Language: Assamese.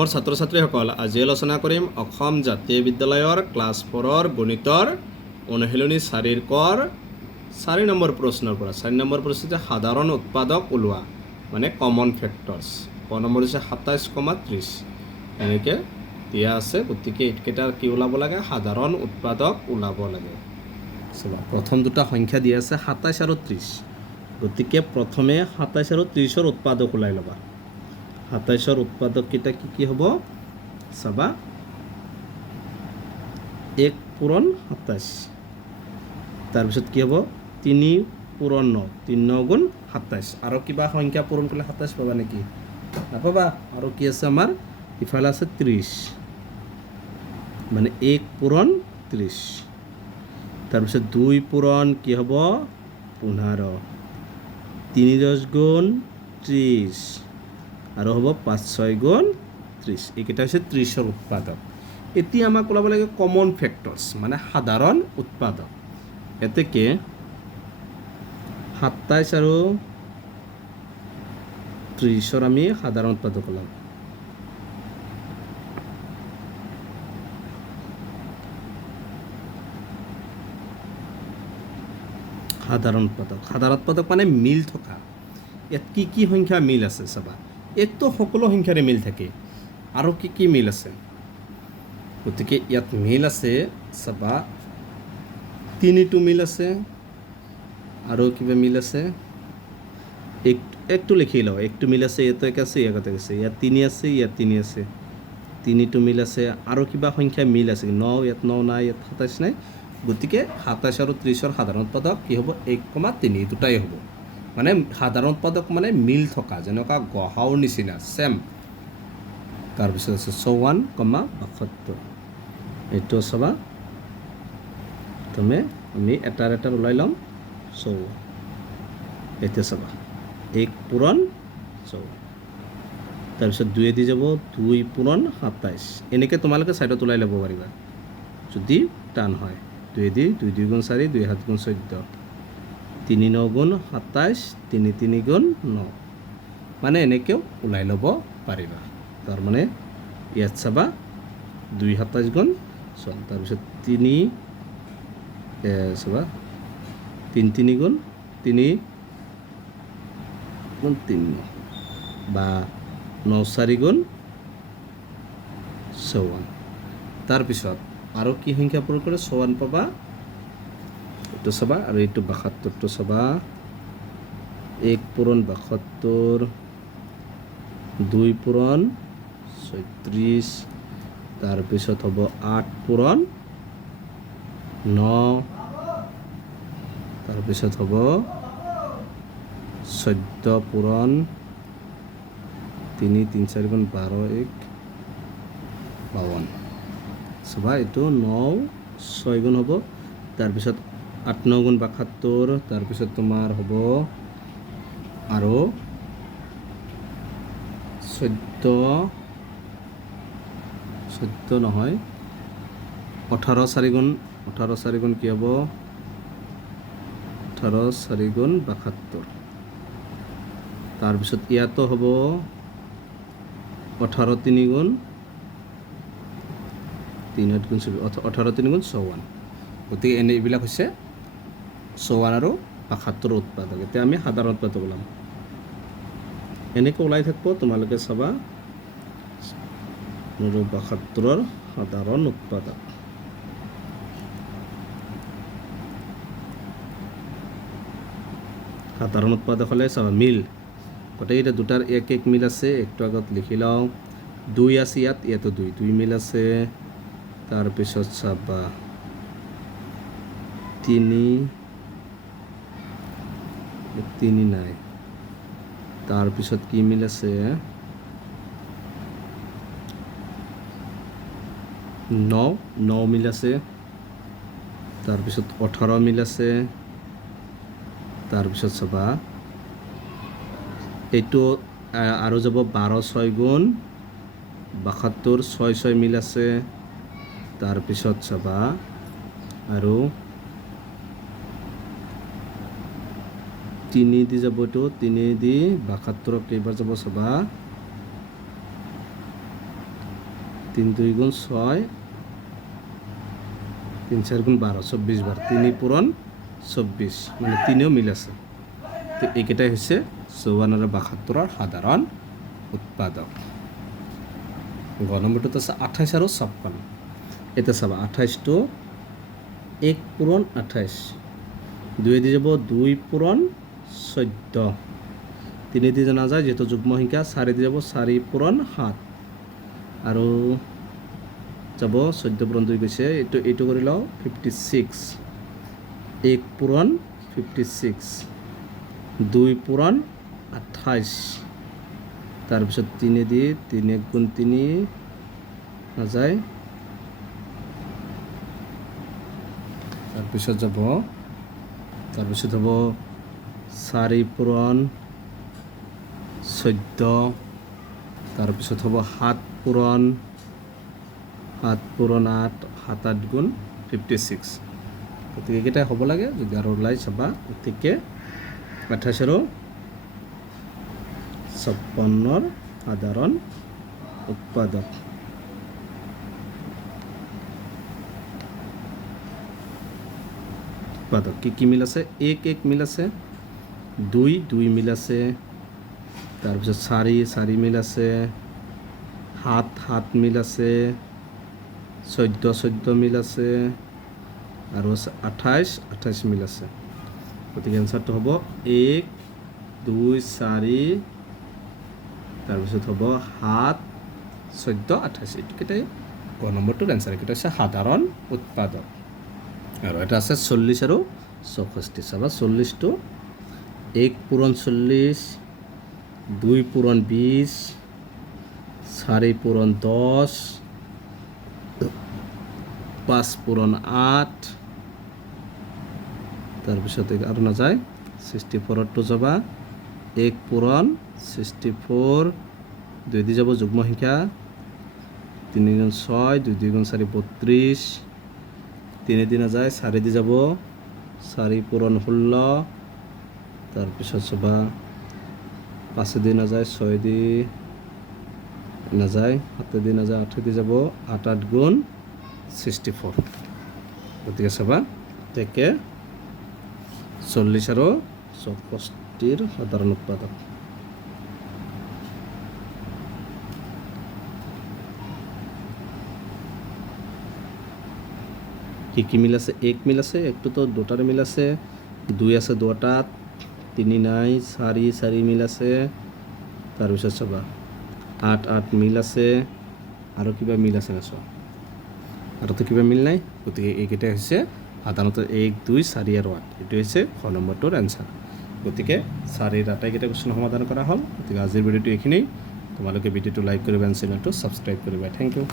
মোৰ ছাত্ৰ ছাত্ৰীসকল, আজি আলোচনা কৰিম অসম জাতীয় বিদ্যালয়ৰ ক্লাছ 4ৰ গণিতৰ অনুশীলনী 4ৰ কৰ 4 নম্বৰ প্ৰশ্নৰ পৰা 4 নম্বৰ প্ৰশ্ন হৈছে সাধাৰণ উৎপাদক ওলোৱা, মানে কমন ফেক্টৰ্ছ। ক নম্বৰ হৈছে 27,30 এনেকৈ দিয়া আছে। গতিকে এইকেইটাৰ কি ওলাব লাগে? সাধাৰণ উৎপাদক ওলাব লাগে। প্ৰথম দুটা সংখ্যা দিয়া আছে 27 আৰু 30। গতিকে প্ৰথমে 27 আৰু 30ৰ উৎপাদক ওলাই ল'বা। 27ৰ উৎপাদককেইটা কি হ'ব? চাবা, 1 পূৰণ 27। তাৰপিছত কি হ'ব? 3 পূৰণ 9, 3 9 গুণ 27। আৰু কিবা সংখ্যা পূৰণ কৰিলে 27 পাবা নেকি? নাপাবা। আৰু কি আছে আমাৰ? ইফালে আছে 30, মানে 1 পূৰণ 30। তাৰপিছত 2 পূৰণ কি হ'ব? 15, 3 10 গুণ 30, আৰু হ'ব 5 6 গুণ 30। এইকেইটা হৈছে 30ৰ উৎপাদক। এতিয়া আমাক ওলাব লাগে কমন ফেক্টৰ্ছ, মানে সাধাৰণ উৎপাদক। এতেকে 27 আৰু 30ৰ আমি সাধাৰণ উৎপাদক ওলাম। সাধাৰণ উৎপাদক মানে মিল থকা। ইয়াত কি সংখ্যা মিল আছে চাবা। একতো সকলো সংখ্যাৰে মিল থাকে, আৰু কি মিল আছে? গতিকে ইয়াত মিল আছে চাবা, 3টো মিল আছে, আৰু কিবা মিল আছে, একটো লিখি লওঁ। একটো মিল আছে, ইয়াত এক আছে, ইয়াত আছে, ইয়াত 3 আছে, ইয়াত 3 আছে, 3টো মিল আছে। আৰু কিবা সংখ্যা মিল আছে, 9, ইয়াত 9 নাই, ইয়াত 27 নাই। গতিকে 27 আৰু 30ৰ সাধাৰণ উৎপাদক কি হ'ব? 1,3 এই দুটাই হ'ব। মানে সাধাৰণ উৎপাদক মানে মিল থকা, যেনেকুৱা গঢ়াৰ নিচিনা ছেম। তাৰপিছত আছে 54,72। এইটো চাবা, প্ৰথমে আমি এটাৰ ওলাই ল'ম 54। এতিয়া চাবা, 1 পূৰণ 54। তাৰপিছত 2 দি যাব, 2 পূৰণ 27। এনেকৈ তোমালোকে ছাইডত ওলাই ল'ব পাৰিবা যদি টান হয়। 2 দি 2 2 গুণ 4, 2 7 গুণ 14, 3 9 গুণ 27, 3 3 গুণ 9। মানে এনেকৈও ওলাই ল'ব পাৰিবা। তাৰমানে ইয়াত চাবা 2 27 গুণ 4, তাৰপিছত 3 চাবা 3 3 গুণ 3 গুণ 3, বা 9 4 গুণ 54। তাৰপিছত আৰু কি সংখ্যা পূৰণ কৰে? 54 পাবা। এইটো চাবা, আৰু এইটো 72টো চাবা, 1 পূৰণ 72, 2 পূৰণ 36, তাৰপিছত হ'ব 8 পূৰণ 9, তাৰপিছত হ'ব 14 পূৰণ 3 3 4 গুণ 12, 1 52। চাবা, এইটো 9 6 গুণ হ'ব। তাৰপিছত 8 9 গুণ 72, তাৰপিছত তোমাৰ হ'ব আৰু 14 নহয়, 18 4 গুণ কি হ'ব? 18 4 গুণ 72। তাৰপিছত ইয়াতো হ'ব 18 3 গুণ 3 গুণ 18 3 গুণ 54। গতিকে এইবিলাক হৈছে 54 আৰু 72ৰ উৎপাদক। এতিয়া আমি সাধাৰণ উৎপাদক ওলাম। এনেকৈ ওলাই থাকিব, তোমালোকে চাবা 72ৰ সাধাৰণ উৎপাদক। সাধাৰণ উৎপাদক হ'লে চাবা মিল, গোটেইকেইটা দুটাৰ 1 1 মিল আছে। একটো আগত লিখি লওঁ, 2 আছে ইয়াতো 2 মিল আছে। তাৰপিছত চাবা 3 নাই। তাৰপিছত কি মিল আছে? 9 মিল আছে। তাৰপিছত 18 মিল আছে। তাৰপিছত চাবা, এইটো আৰু যাব 12 6 গুণ 72, 6 6 মিল আছে। তাৰপিছত চাবা, আৰু 3 দি যাব, এইটো 3 দি 72 কেইবাৰ যাব চাবা, 3 2 গুণ 6, 3 4 গুণ 12, 24 বার। 3 পূরণ 24, মানে 3এও মিল আছে। তো এইকেইটাই হৈছে 54 আৰু 72-ৰ সাধাৰণ উৎপাদক। গ নম্বৰটোত আছে 28 আৰু 56। এতিয়া চাবা 28টো 1 পূৰণ 28, 2 দি যাব 2 পূৰণ 14, 3 দি জনা যায় যিহেতু যুগ্ম সংখ্যা, 4 দি যাব 4 পূৰণ 7 আৰু যাব 14 পূৰণ 2 গৈছে, এইটো কৰি লওঁ 56, 1 পূৰণ 56, 2 পূৰণ 28, তাৰপিছত 3 দি 3 গুণ 3 নাযায়, তাৰপিছত যাব, তাৰপিছত হ'ব 4 পূৰণ 14, তাৰপিছত হ'ব 7 পূৰণ 8, 7 8 গুণ 56। গতিকে এইকেইটাই হ'ব লাগে। যদি আৰু ওলাই চাবা, গতিকে 28 আৰু 56-ৰ সাধাৰণ উৎপাদক। কি মিল আছে? 1 1 মিল আছে, 2 2 মিল আছে, তাৰপিছত 4 4 মিল আছে, 7 7 মিল আছে, 14 14 মিল আছে আৰু 28 28 মিল আছে। গতিকে এনচাৰটো হ'ব 1 2 4, তাৰপিছত হ'ব 7 14 28। এইকেইটাই ক নম্বৰটোৰ এনচাৰ। এইকেইটা হৈছে সাধাৰণ উৎপাদক। আৰু এটা আছে 40 আৰু 64। চাবা 40টো 1 পূৰণ 40, 2 পূৰণ 20, 4 পূৰণ 10, 5 পূৰণ 8, তাৰপিছত আৰু নাযায় 64টো যাবা 1 পূৰণ 64, 2 দি যাব যুগ্ম সংখ্যা, 3 গুণ 6, 2 2 গুণ 4 32, 3 দি নাযায়, 4 দি যাব 4 পূৰণ 16, তাৰপিছত চাবা 5 দি নাযায়, 6 দি নাযায়, 7 দি নাযায়, 8 দি যাব, 8 8 গুণ 64। গতিকে চাবা একে 40 আৰু 64-ৰ সাধাৰণ উৎপাদক। কি মিল আছে? 1 মিল আছে, 1টোতো দুটাৰে মিল আছে, 2 আছে দুটাত, 3 নাই, 4 4 মিল আছে, তাৰপিছত চাবা 8 8 মিল আছে, আৰু কিবা মিল আছে না? চোৱা আৰুতো কিবা মিল নাই। গতিকে এইকেইটাই হৈছে সাধাৰণতে 1 2 4 আৰু 8। এইটো হৈছে খ নম্বৰটোৰ এনচাৰ। গতিকে 4 আটাইকেইটা কুৱেশ্যন সমাধান কৰা হ'ল। গতিকে আজিৰ ভিডিঅ'টো এইখিনিই। তোমালোকে ভিডিঅ'টো লাইক কৰিবা, চেনেলটো ছাবস্ক্ৰাইব কৰিবা। Thank U.